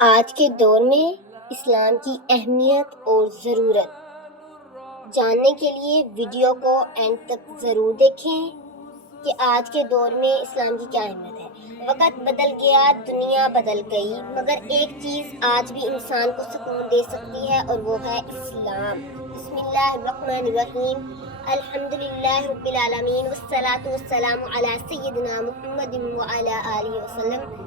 آج کے دور میں اسلام کی اہمیت اور ضرورت جاننے کے لیے ویڈیو کو اینڈ تک ضرور دیکھیں کہ آج کے دور میں اسلام کی کیا اہمیت ہے۔ وقت بدل گیا، دنیا بدل گئی، مگر ایک چیز آج بھی انسان کو سکون دے سکتی ہے اور وہ ہے اسلام۔ بسم اللہ الرحمن الرحیم، الحمدللہ رب العالمین، والصلاة والسلام علی سیدنا محمد وعلی آلہ وسلم۔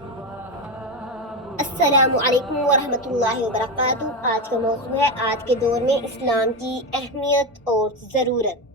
السلام علیکم ورحمۃ اللہ وبرکاتہ۔ آج کا موضوع ہے آج کے دور میں اسلام کی اہمیت اور ضرورت۔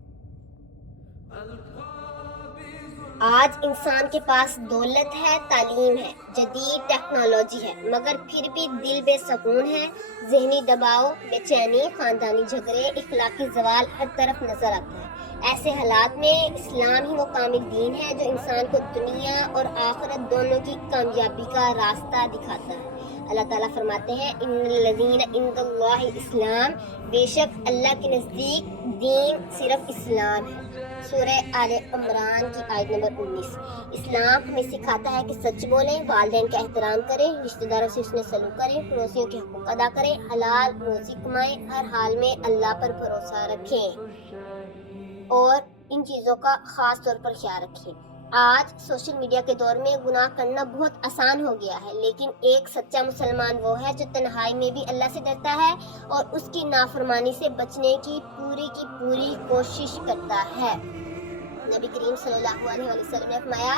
آج انسان کے پاس دولت ہے، تعلیم ہے، جدید ٹیکنالوجی ہے، مگر پھر بھی دل بے سکون ہے۔ ذہنی دباؤ، بے چینی، خاندانی جھگڑے، اخلاقی زوال ہر طرف نظر آتا ہے۔ ایسے حالات میں اسلام ہی وہ کامل دین ہے جو انسان کو دنیا اور آخرت دونوں کی کامیابی کا راستہ دکھاتا ہے۔ اللہ تعالیٰ فرماتے ہیں ان الذین عند اللہ اسلام، بے شک اللہ کے نزدیک دین صرف اسلام ہے۔ سورہ آل عمران کی آیت نمبر 19۔ اسلام ہمیں سکھاتا ہے کہ سچ بولیں، والدین کا احترام کریں، رشتہ داروں سے حسن سلوک کریں، پڑوسیوں کے حقوق ادا کریں، حلال روزی کمائیں، ہر حال میں اللہ پر بھروسہ رکھیں اور ان چیزوں کا خاص طور پر خیال رکھیں۔ آج سوشل میڈیا کے دور میں گناہ کرنا بہت آسان ہو گیا ہے، لیکن ایک سچا مسلمان وہ ہے جو تنہائی میں بھی اللہ سے ڈرتا ہے اور اس کی نافرمانی سے بچنے کی پوری کوشش کرتا ہے۔ نبی کریم صلی اللہ علیہ وسلم نے فرمایا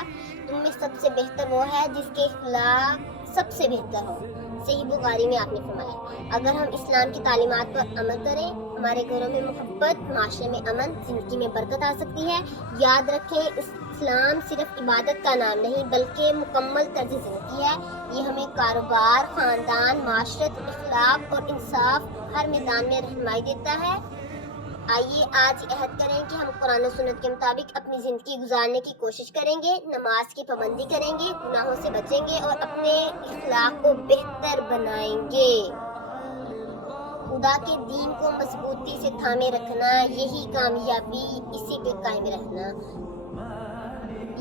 تم میں سب سے بہتر وہ ہے جس کے اخلاق سب سے بہتر ہو۔ صحیح بخاری میں آپ نے فرمایا اگر ہم اسلام کی تعلیمات پر عمل کریں، ہمارے گھروں میں محبت، معاشرے میں امن، زندگی میں برکت آ سکتی ہے۔ یاد رکھیں اسلام صرف عبادت کا نام نہیں بلکہ مکمل طرز زندگی ہے۔ یہ ہمیں کاروبار، خاندان، معاشرت، اخلاق اور انصاف ہر میدان میں رہنمائی دیتا ہے۔ آئیے آج عہد کریں کہ ہم قرآن و سنت کے مطابق اپنی زندگی گزارنے کی کوشش کریں گے، نماز کی پابندی کریں گے، گناہوں سے بچیں گے اور اپنے اخلاق کو بہتر بنائیں گے۔ خدا کے دین کو مضبوطی سے تھامے رکھنا، یہی کامیابی، اسی پہ قائم رہنا،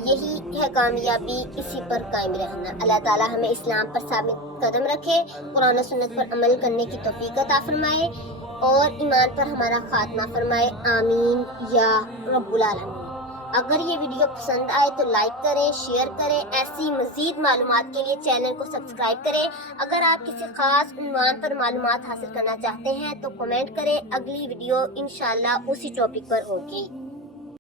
یہی ہے کامیابی، اسی پر قائم رہنا۔ اللہ تعالیٰ ہمیں اسلام پر ثابت قدم رکھے، قرآن و سنت پر عمل کرنے کی توفیق عطا فرمائے اور ایمان پر ہمارا خاتمہ فرمائے، آمین یا رب العالمین۔ اگر یہ ویڈیو پسند آئے تو لائک کریں، شیئر کریں، ایسی مزید معلومات کے لیے چینل کو سبسکرائب کریں۔ اگر آپ کسی خاص عنوان پر معلومات حاصل کرنا چاہتے ہیں تو کمنٹ کریں، اگلی ویڈیو انشاءاللہ اسی ٹاپک پر ہوگی۔